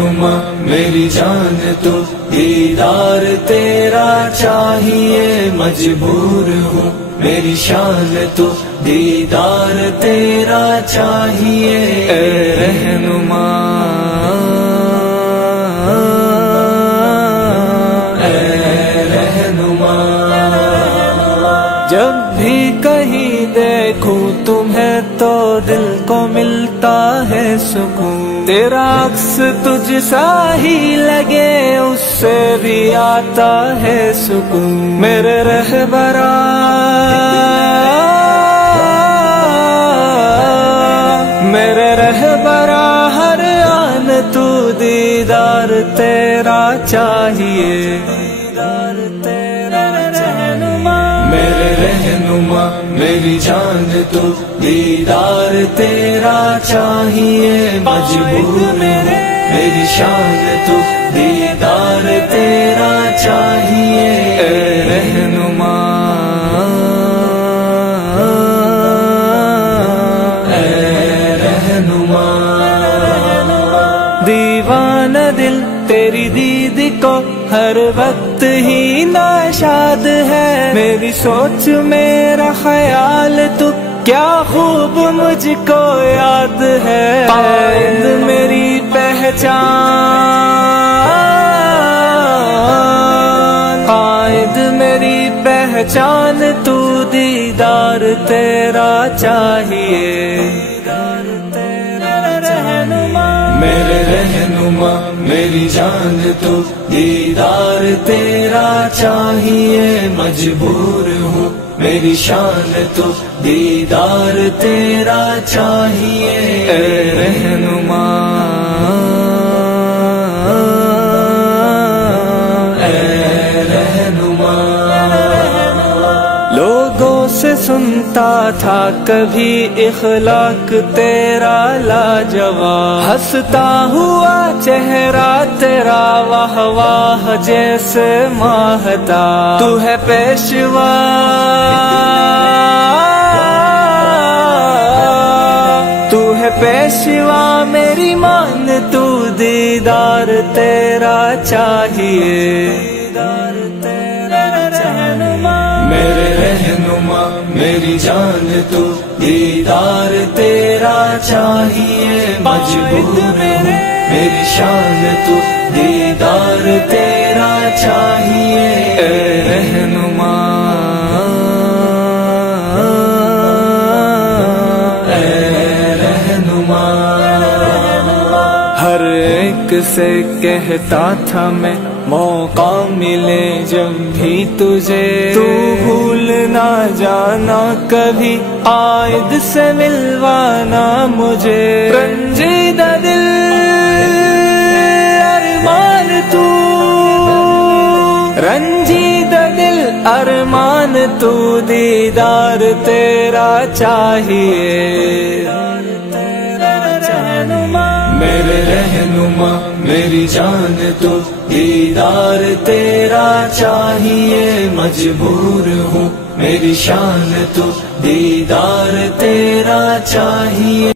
رہنما میری جان تو دیدار تیرا چاہیے، مجبور ہوں میری شان تو دیدار تیرا چاہیے، اے رہنما جب بھی کہیں دیکھوں تمہیں تو دل کو ملتا ہے سکون، تیرا عکس تجھ سا ہی لگے اس سے بھی آتا ہے سکون، میرے رہبرا میرے رہبرا ہر آن تو دیدار تیرا چاہیے، میرے رہنما میری جان تو دیدار تیرا چاہیے، مجبور میری شان تو دیدار تیرا چاہیے، اے رہنما اے رہنما دیوانہ دل تیری دید کو ہر وقت ہی ناشاد ہے، میری سوچ میرا خیال تو کیا خوب مجھ کو یاد ہے، قائد میری پہچان قائد میری پہچان تو دیدار تیرا چاہیے، میرے رہنما میری جان تو دیدار تیرا چاہیے، مجبور ہوں میری شان تو دیدار تیرا چاہیے، اے رہنما اے رہنما لوگوں سے سنتا تھا کبھی اخلاق تیرا لاجواب، ہنستا ہوا چہرہ تیرا واہ واہ جیسے ماہتا، تو ہے پیشوا تو ہے پیشوا میری مان تو دیدار تیرا چاہیے، میرے رہنما میری جان تو دیدار تیرا چاہیے، مجبور میری شان تو دیدار تیرا چاہیے، اے رہنما اے رہنما ہر ایک سے کہتا تھا میں موقع ملے جب بھی تجھے تو بھول نہ جانا کبھی، قائد سے ملوانا مجھے، رنجیدہ دل ارمان تو رنجیدہ دل ارمان تو دیدار تیرا چاہیے، میرے رہنما میری جان تو دیدار تیرا چاہیے، مجبور ہوں میری شان تو دیدار تیرا چاہیے۔